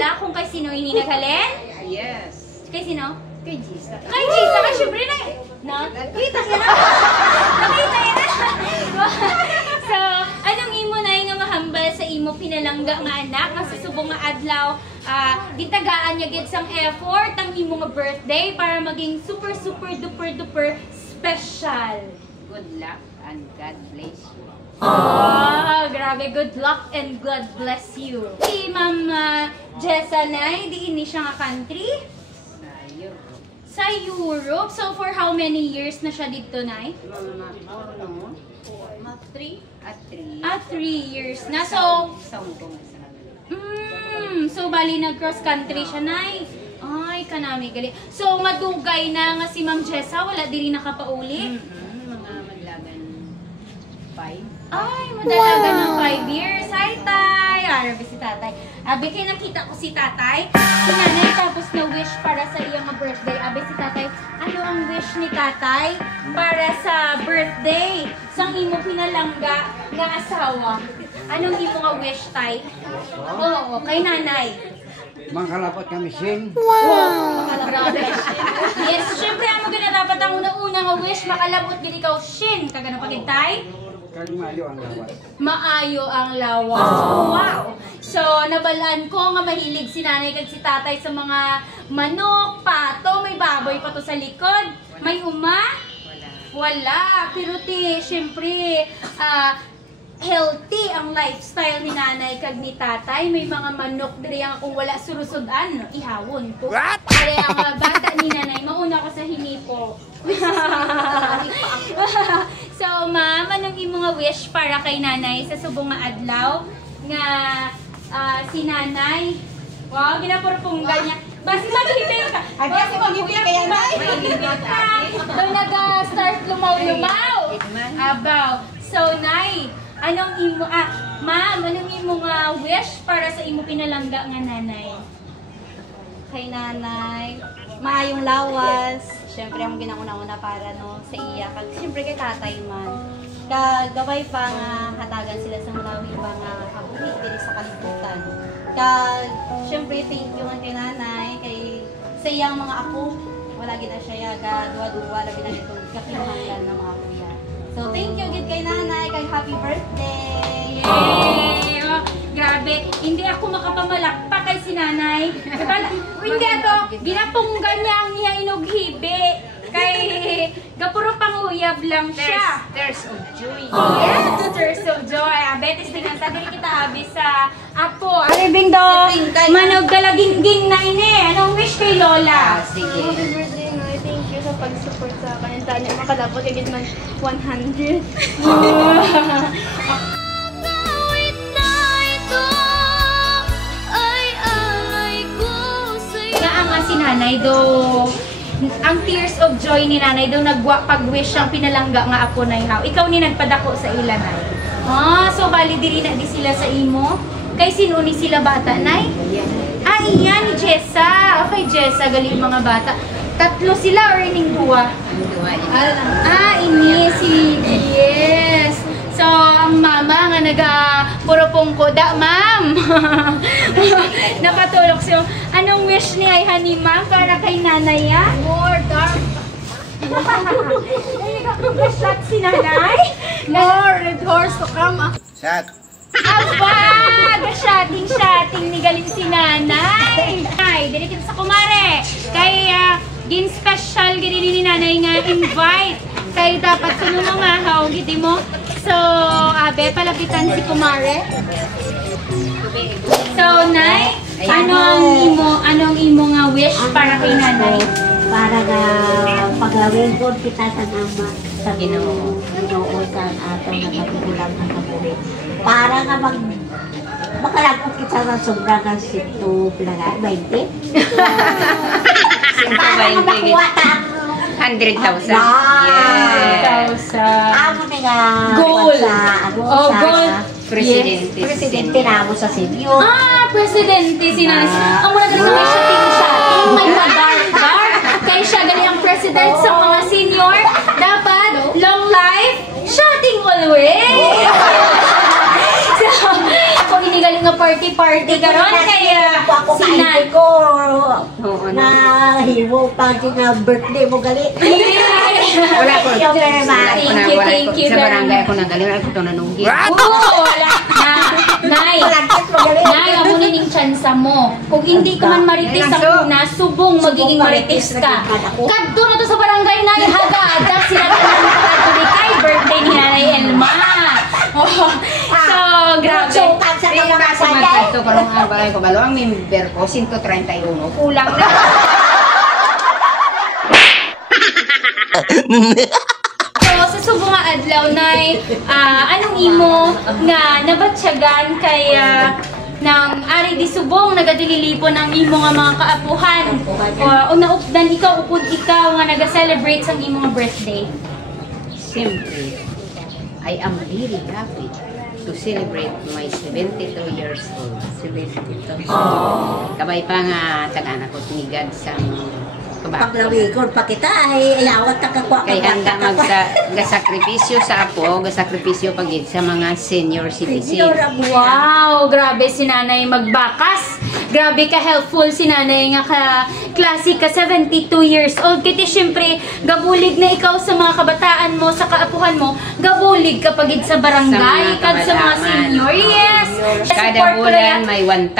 wala kung kay sino ini naghalin? Yes. Kay sino? Kay Jisa. Kay Jisa ka, syempre na. Nakita niya na. Nakita niya na. So, anong imo na nga mahambal sa imo pinalangga nga anak nga sa subong nga adlaw? Gitagaan niya gid sang effort ang imo nga birthday para maging super duper special. Good luck and God bless you. Grabe, good luck and God bless you. Si Ma'am Jessa Nay, di ini siya nga country? Sa Europe. So, for how many years na siya dito, Nay? 3 years na. So, so bali nag-cross country siya, Nay. Ay, kanami gali. So, madugay na nga si Ma'am Jessa, wala diri nakapauli? Mga madlagan 5. Ay, madalaga ng 5 years. Hi, Tay! Arabi si Tatay. Abi, kaya nakita ko si Tatay. Si Nanay tapos na wish para sa iyang birthday. Abi si Tatay, ano ang wish ni Tatay para sa birthday? Sang imo pinalangga nga asawa. Anong imo nga wish, Tay? Oo, kay Nanay. Mangkalapot kami sin. Wow! Grabe. Yes, syempre ang maganda dapat ang una-una nga wish, makalabot gid ikaw shin. Kagano pagid, Tay? Maayo ang lawas. Maayo ang lawas. Wow! So, nabalaan ko nga mahilig si Nanay kag si Tatay sa mga manok, pato, may baboy pa to sa likod. May uma? Wala. Pero syempre, healthy ang lifestyle ni Nanay kag ni Tatay. May mga manok diri ang kung wala surusudan, ihawon ko. Kaya ang bata ni Nanay, mauna ko sa hinipo. So, Ma'am, anong imo nga wish para kay Nanay sa subong nga adlaw nga si Nanay? Wow, ginapurpunggan niya. Basta maghibig ka. Basta maghibig ka yan, Nay. Doon nag-start lumaw-lumaw. Abaw. So, Nay, anong imo, Ma'am, anong imo nga wish para sa imo pinalangga nga Nanay? Kay Nanay, maayong lawas. Siyempre, ang ginauna-una para sa iya. Siyempre, kay Tatay man. Gaway pa nga hatagan sila sa malawi pa nga kabuhi dili sa kalibutan. Siyempre, thank you man kay Nanay. Sa iyang mga apo, wala gina siya duwa-duwa, labi na itong kapinuhanggan ng mga kuya. So, thank you gid kay Nanay. Kay happy birthday! Yay! Oh, grabe, hindi ako makapamalakpak kay si Nanay. Hindi ako, ginapunggan niya ang niya inughibi. Kay gapuro panguyab lang siya. Tears of joy. Yes, tears of joy. Abetes din ang tagli kita abi sa apo. Aribing do, manog galaging na ini. Anong wish kay Lola? Sige. Happy birthday, Noy. Thank you sa pag-support sa akin. Sana makalabot agad man 100. Si Nanay do, ang tears of joy ni Nanay do pag-wish ang pinalangga nga ako na ihaw. Ikaw ni nagpadako sa ila, Nay. So bali diri na di sila sa imo. Kay sino ni sila bata, Nay? Iyan ni Jessa. Okay, Jessa, gali mga bata. Tatlo sila or ining duwa? Ini si yes. So, ang mama nga nagapurupong koda, Ma'am. Napatulog siya. Anong wish ni Ayhan ni Ma'am para kay Nanay? More dark. Shot si Nanay? More red horse to come. Sat. Aba! Shotting ni galing si Nanay. Ay, dili kita sa kumare. Kay gin special gini ni Nanay nga invite. Kay dapat sunod nga haw giti mo. So, abe, palapitan si Kumare. So, Nay, anong imo nga wish para kay Nanay? Para na pagawin ko kita sa nama sa Ginoo ka ato na kapigulang ang kabuhi. Para nga makalagok kita sa sobrang ng sito plaga, 20? Para nga makuha ta 100,000. Yes. Amo na nga Goal. Goal. Presidente. Presidente na mo sa senyo. Presidente si Nanay. Ang mga ganito may shopping, may madar-dar. Kaya siya gali ang president sa mga senior. Dapat, long life, shouting always. So, kung inigaling nga party karon kaya Ako si kain Nan. ko. Oo, Na hiwo party na birthday mo gali. Wala ko. Thank you very much. Thank you Sa very barangay much. ako nagaling. Ako ito nanunggi. Oo, wala. Nay, Malagkit mo gali. Nay, amo na ning tsansa mo. Kung hindi ka man marites sa una, subong magiging marites ka. Kadto na to sa barangay Nay, hagada sila tanan kadto ni kay birthday ni Nanay Elma. Oh, so, grabe. Sukat sa Kaya mga kasi kasagay. magkito ko ng barangay ko. Balo, ang member ko, 131. Kulang na. So, sa subong nga adlaw Nay, anong imo nga nabatsyagan kay nang ari di subong nagadililipon ang imo nga mga kaapuhan o naupdan ikaw upod ikaw nga naga-celebrate sa imo nga birthday. Siyempre, I am really happy to celebrate my 72 years old. 72. Kabay pa nga taga-anak ko tinigad sa kabako. Paglawikon pa kita ay ayawat takakuha Kay handa gasakripisyo sa apo, gasakripisyo pagid sa mga senior citizen. Wow, grabe si Nanay magbakas. Grabe ka helpful si Nanay nga ka klase ka 72 years old. Kiti syempre gabulig na ikaw sa mga kabataan mo, sa kaapuhan mo, gabulig ka pagid sa barangay, kag sa mga senior. Yes. Kada Support ko bulan yan. may 1,000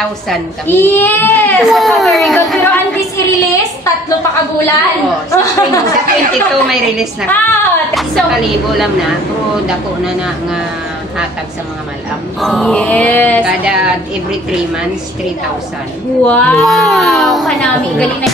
kami. Yes! Very good. Pero ang dis-release, 3 pa kabulan. Oo, sa 22 may release na. So, Kalibo lang na, pero dako na nga hatag sa mga malam. yes. Kada every 3 months, 3,000. Wow! Kanami, galing na.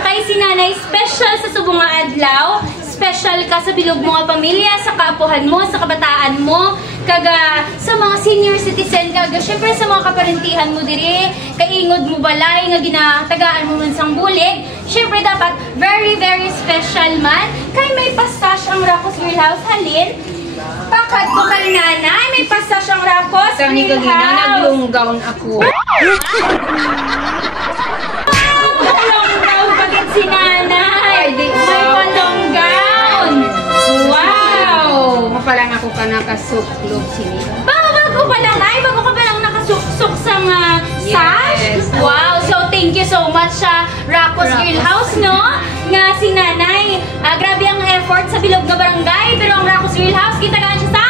Kay si Nanay, special sa subong nga adlaw, special ka sa bilog mo nga pamilya, sa kaapuhan mo, sa kabataan mo, kaga sa mga senior citizen, kaga syempre sa mga kaparentihan mo diri, kaingod mo balay, nga ginatagaan mo man sang bulig, syempre dapat very, very special man, kay may pastash ang Racos Grill House, halin, pakad ko kay Nanay, may pastash ang Racos Sa ni Grill Kagina, House. naglunggawn ako. Long gown pagit si Nanay. May palong gown. Wow! Ako pa lang ako ka nakasuklog sini. Bago pa lang ay, bago ka pa lang nakasuksok sa mga sash. Yes. Wow! So, thank you so much sa Racos Grill House, no? Nga si Nanay. Grabe ang effort sa bilog na barangay. Pero ang Racos Grill House, kita ka siya sa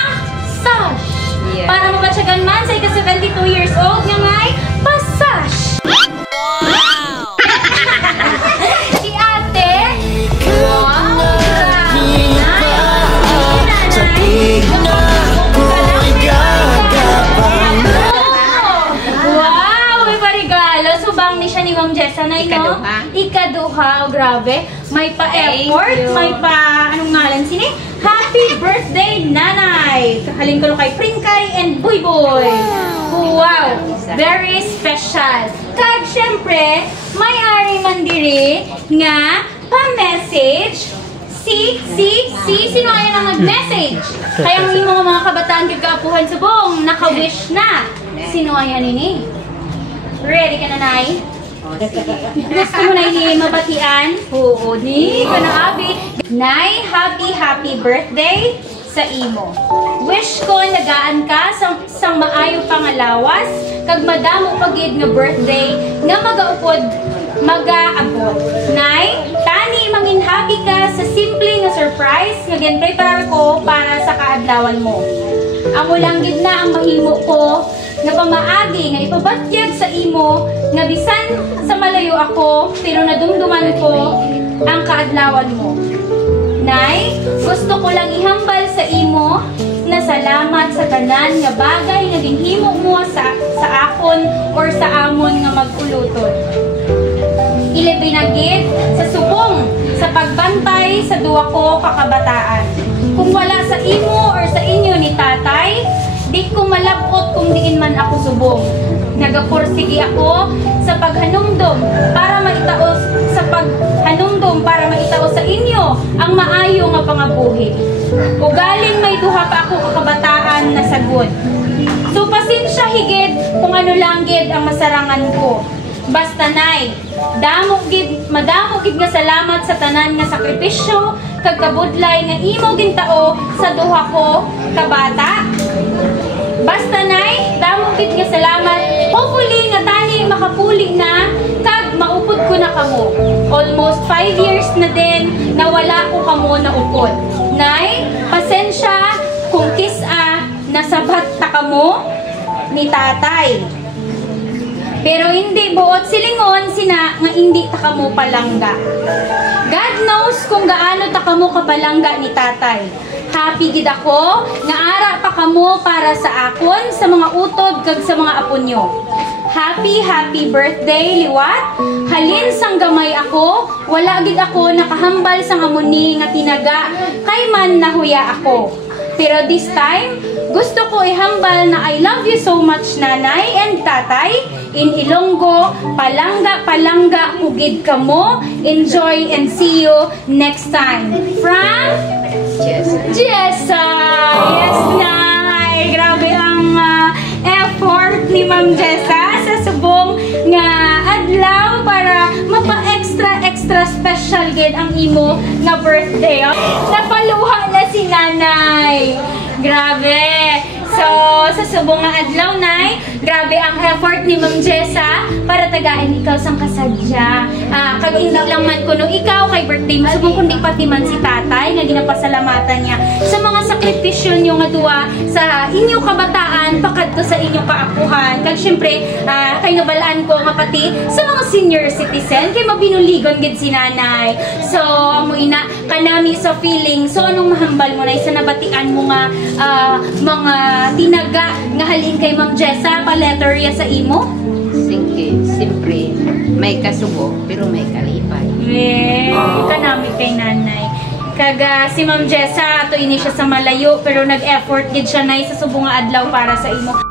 sash. Yes. Para mabatsyagan man sa ika 72 years old, nga ngay, pasash. Si ate, wow, wow, may parigalo. Subang ni siya ni Ma'am Jessa na, no? Ikaduha. Ikaduha, oh, grabe. May pa-effort, Thank you. may pa, anong ngalan sini? Happy birthday, Nanay! Kahaling ko kay Pringkay and Buy Boy. Wow, very special. Kag, syempre, may ari man diri nga pa-message sino ayan ang nag-message? Kaya ang mga kabataan kagaapuhan sa buong naka-wish na. Sino ayan ini? Ready ka na, Nay? O, sige. Gusto mo na ini mabatian? Oo, di ka na, Abi. Nay, happy birthday sa imo. Wish ko nagaan ka sa maayo pangalawas, kag madamo pagid nga birthday nga magaupod mag-aabot. Nay, tani mangin happy ka sa simple nga surprise nga gin-prepare ko para sa kaadlawan mo. Amo lang gid na ang mahimo ko nga pamaagi nga ipabatyag sa imo nga bisan sa malayo ako pero nadumduman ko ang kaadlawan mo. Nay, gusto ko lang ihambal sa imo na salamat sa tanan nga bagay nga ginhimo mo sa akon or sa amon nga mag-uluton. Ilibinagid sa subong sa pagbantay sa duwa ko kakabataan. Kung wala sa imo or sa inyo ni tatay, di ko malabot kung diin man ako subong. Nagapursigi ako sa paghanumdom para maitaos sa inyo ang maayo nga pangabuhi. Ugaling may duha pa ako kakabataan na sagod. So pasensya higid kung ano lang gid ang masarangan ko. Basta nay, madamo gid nga salamat sa tanan nga sakripisyo kag kabudlay nga imo gintao sa duha ko kabata. Basta nay, damo dapit nga salamat. Hopefully nga tani makapuli na kag maupod ko na kamo. Almost 5 years na din na wala ko kamo na upod. Nay, pasensya kung kisa nasabat ta kamo ni tatay. Pero hindi buot silingon sina nga hindi ta kamo palangga. God knows kung gaano ta kamo kapalangga ni tatay. Happy gid ako nga ara pa kamo para sa akon, sa mga utod kag sa mga apo nyo. Happy birthday liwat. Halin sang gamay ako, wala gid ako nakahambal sang amuni nga tinaga kay man nahuya ako. Pero this time, gusto ko ihambal na I love you so much nanay and tatay. In Ilonggo, palangga ugid kamo. Enjoy and see you next time. From Jessa. Yes, nay. Grabe ang effort ni Ma'am Jessa sa subong nga adlaw para mapa-extra special gid ang imo nga birthday. Napaluha na si nanay. Grabe. So, sa subong nga adlaw, nay, grabe ang effort ni Ma'am Jessa para tagain ikaw sang kasadya. Kag hindi lang man kuno ikaw kay birthday mo, subong kundi pati man si tatay nga ginapasalamatan niya sa mga sakripisyo niyo nga duwa sa inyong kabataan pakadto sa inyong kaapuhan. Kag syempre, kay nabalaan ko nga pati sa mga senior citizen kay mabinuligon gid si nanay. So, amo ina kanami sa feeling. So, anong mahambal mo nay sa nabatian mo nga mga tinaga nga halin kay Ma'am Jessa pa-letterya sa imo? Sige, siyempre, may kasubo, pero may kalipay. Kanami kay nanay. Kaga si Ma'am Jessa, ato ini siya sa malayo, pero nag-effort gid siya nay sa subong nga adlaw para sa imo.